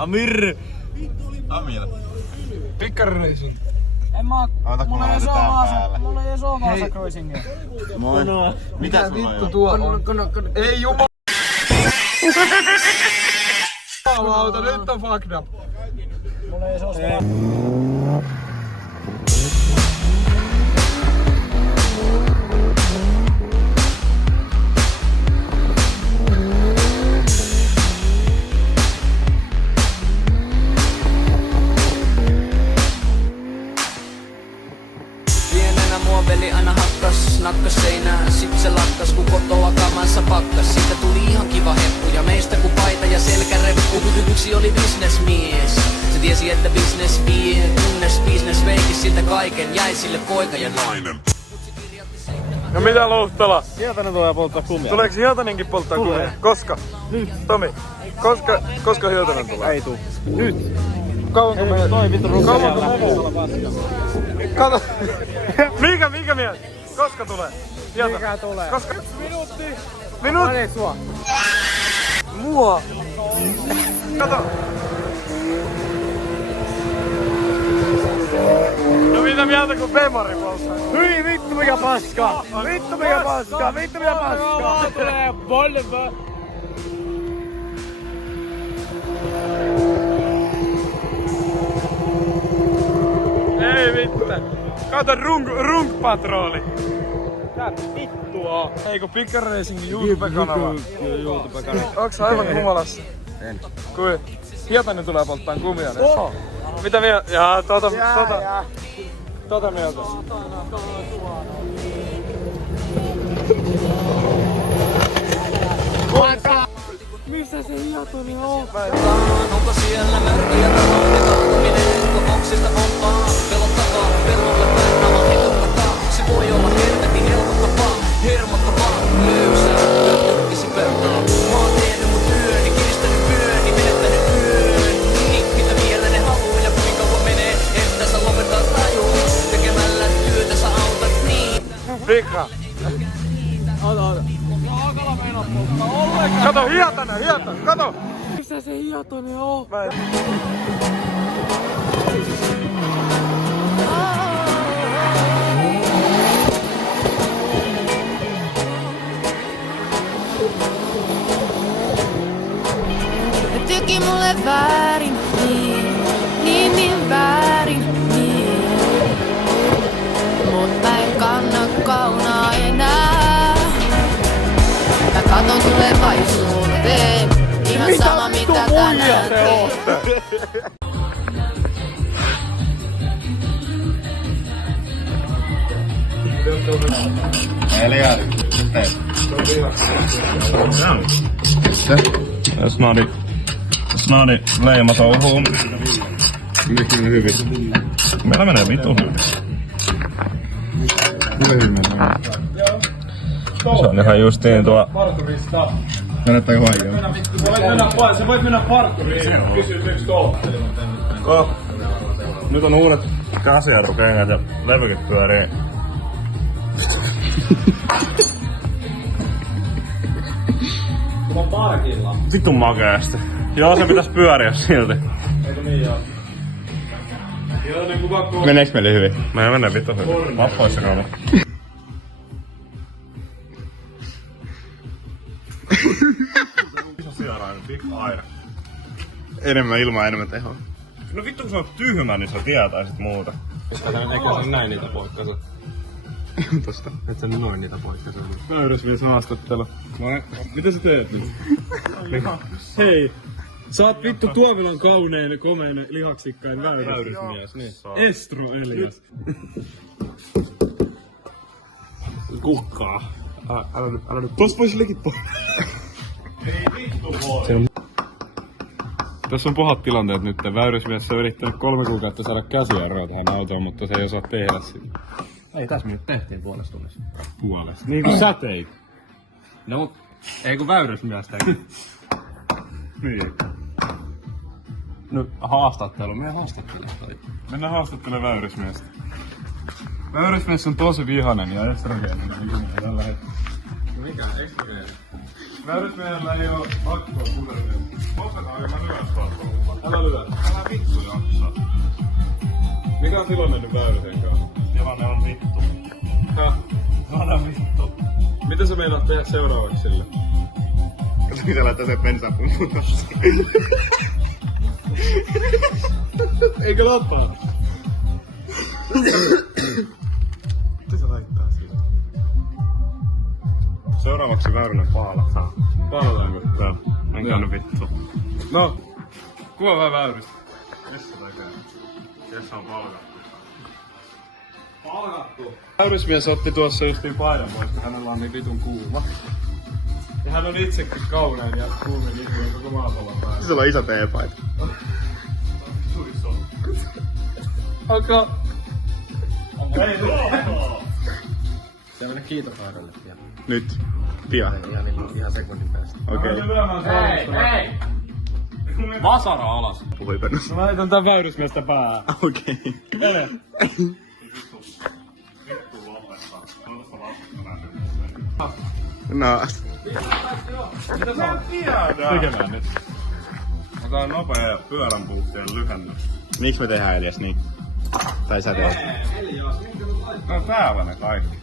Amir. Amir. Pikkarireisun. En mä Ota kun mä otetaan päälle. Mulla ei oo Vaasa Cruisingia. Moi. Mitä sulla vittu on? tuo on? Ei jumala. Jumalauta, nyt on fucked up. Mulla ei oo Veli aina nakkas seinää, sit se lakkas kun kotoa kamansa pakkas. Siitä tuli ihan kiva heppu ja meistä kun paita ja selkäreppu. Yksi oli bisnesmies, se tiesi että business vie. Kunnes business veikin siltä kaiken, jäi sille poika ja nainen. No mitä Luhtala? Hietanen tulee polttaa kumia. Tuleeko Hietanenkin polttaa kumia? Koska? Nyt. Tomi, koska Hietanen tulee? Ei tuu. Nyt. Kauanko me... Toi vittu rukka. Kauanko me... Kato. Mikä mies? Koska tulee? Mikä tulee? Koska... Minuutti. Minuutti? Sua. Mua. Kato. No mitä mieltä kun Bemari polttaa? Hyi vittu mikä paska! Vittu mikä paska! Vittu mikä paska! Tulee Volvo! Ei vittu. Kato runk-patrooli. Tää vittua! Ei kun Pikkareisingin YouTube-kanava. YouTube-kanava. Onks sä aivan humalassa? En. Kui Hietanen tulee polttaan kumia nyt? Oh. Mitä mieltä? Jaa, tota mieltä. Missä se Hietanen on? Onko siellä mörköjä talouden kaatuminen? Kokouksista pomppaa, pelottakaa, pellolle päin naman hituttakaa. Se voi olla helvetin helpottavaa, hermottavaa, löysää, pörkisi pörtää. Mä oon tehnyt mun työni, kiristänyt vyöni, menettänyt yön. Niin, mitä vielä ne haluu ja kuinka kauan menee, että sä lopetat tajuu. Tekemällä työtä sä autat niin. Pikka. Ota. Alkalla meinaa polttaa ollenkaan. Kato Hietanen, kato. Missä se Hietanen on? Teki mulle väärin, niin väärin, niin. Mut mä en kanna kaunaa enää. Mä katon tulevaisuuteen, ihan sama mitä tänään teen. Snadi leima touhuun. Mikä on hyvin? Meillä menee vittu hyvin. Se on ihan justiin tuo... Kannattaako vaikeaa? Sä voit mennä parkkuriin. Kysymyks tuolla? Nyt on uudet käsijarrukengät ja levykin pyörii. Mä oon parkilla. Vitun makeasti. Joo, se pitäis pyöriä silti. Eikö niin joo? Hietanen kuva kohdalla. Meneekö meille hyvin? Meillä menee vittu hyvin. Vappoissa kaava. Iso sijarainen, big aire. Enemmän ilmaa, enemmän tehoa. No vittu kun sä oot tyhmä, niin sä tietäisit muuta. Eikä sä näin niitä poikkaset. Tosta. Et sä noin niitä poikkaset. Väyrysmies haastattelu. Mitä sä teet nyt? Hei! Sä oot vittu Tuovilon kaunein, komein, lihaksikkain väyrysmies. Niin. Estro Elias. Kukkaa. Älä nyt. Tossa vois lekittää. Tässä on pahat tilanteet nyt. Väyrysmies on yrittänyt 3 kuukautta saada käsijarroa tähän autoon, mutta se ei osaa tehdä sitä. Ei tässä me nyt tehtiin puolesta tunnissa. Puolesta. Niin kuin sä teit. No mut, ei kun väyrysmies teki. Niin. No haastattelu, me haastattelemme. Mennään haastattelemaan väyrysmiestä. Väyrysmies on tosi vihanen ja estrogeeninen tällä hetkellä. No mikä estrogeeninen? Väyrysmiehellä ei oo akkoa puderveellä. Ostetaan aika myös Älä lyö. Älä vittu jaksa. Mikä on tilanne nyt Väyrysen kanssa? Tilanne on vittu. Häh? Älä vittu. Mitä sä meinaat tehdä seuraavaksi sille? Kato, mitä laittaa se bensapumpun tossa. Eikö lappaa? Mitä se laittaa sille? Seuraavaksi Väyrynen paalataan. Paalataanko? Joo. Menkää nyt vittu. No. Kuva vähän Väyrystä. Missä tekee? Kes on palkattu? Väyrysmies otti tuossa justiin paidan pois, kun hänellä on niin vitun kuuma. Ja hän on itsekin kaunein ja kuumin ihminen koko maapallon päällä. Sulla on iso teepaita. Alkaa. Se on mennä kiitosaarelle pian. Nyt. Pian. Ihan sekunnin päästä. Okei. Hei! Vasara alas. Puhui pennassa. Mä laitan tän Väyrysmiestä päähän. Okei. Ele. No. Mitä sä oot Tekemään nyt. Otetaan nopea pyöränpuuhtien lyhennys. Miksi me tehdään edes niin? Tai sä teet? No täällä ne kaikki.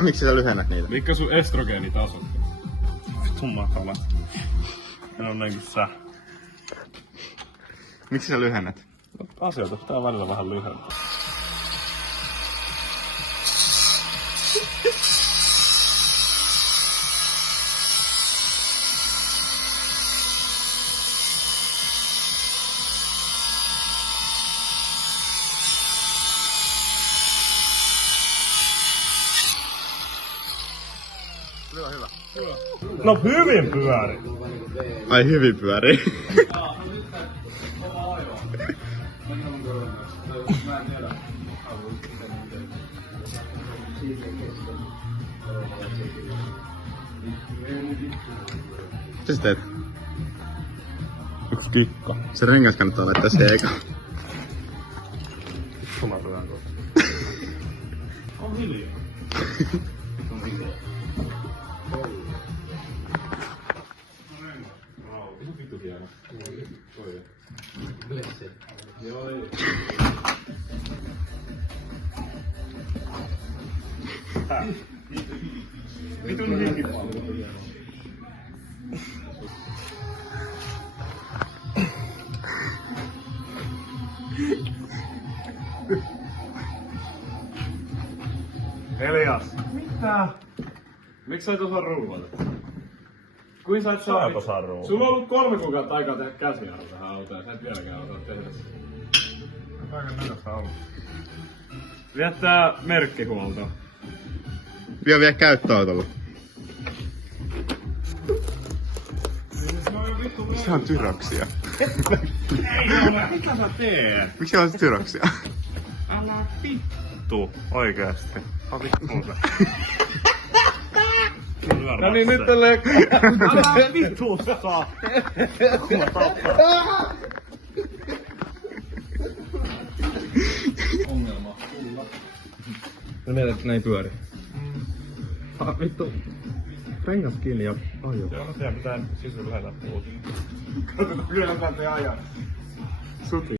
Miksi sä lyhennät niitä? Mikä sun estrogeenitaso? Vittu matala. En on näinkin sä. Miksi sä lyhennät? Asioita pitää välillä vähän lyhentää. Hyvä. No hyvin pyöri. Ai hyvin pyörii. Mitä sä teet? Yksi kikka. Se rengas kannattaa laittaa se eka. Sulla lyön tuossa. On hiljaa. On hiljaa. Vitun hikipallo. Elias. Mitä? Miksi sä et osaa ruuvata? Kuin sä et Sä et osaa ruuvata. Sulla on ollut 3 kuukautta aikaa tehdä käsijarru tähän autoon ja sä et vieläkään osaa tehdä sitä. Kaiken näköistä ollut. Viettää merkkihuolto. Vielä käyttöautolla. Missä on tyroksia? Ei ole, mitä sä teet? Miksi on tyroksia? Älä vittu, oikeesti. Älä vittu. No niin, nyt tälleen. Älä vittu saa. Kun mä tappaan. Ongelma. No niin, että ne ei pyöri. Vittu. Rengas kiinni ja ajo. Joo, siellä pitää sisällä lähetä puut. Kyllä mä te ajan. Suti.